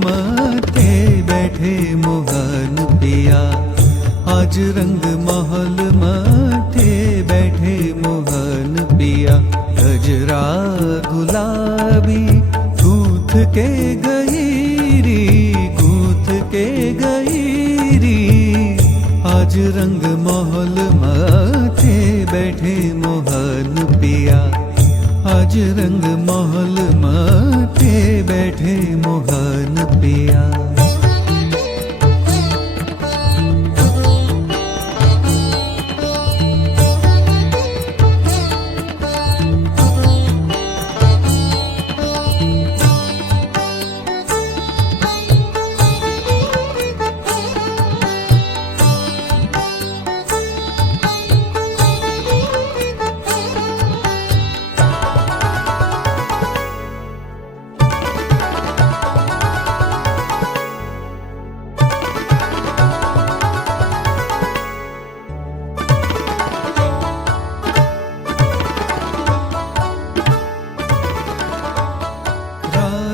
माथे बैठे मोहन पिया आज रंग महल माथे बैठे मोहन पिया गजरा गुलाबी गूथ के गईरी गूथ के गईरी आज रंग महल माथे बैठे मोहन पिया आज रंग महल माथे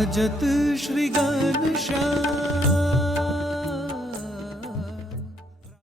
भजत श्रीगानशा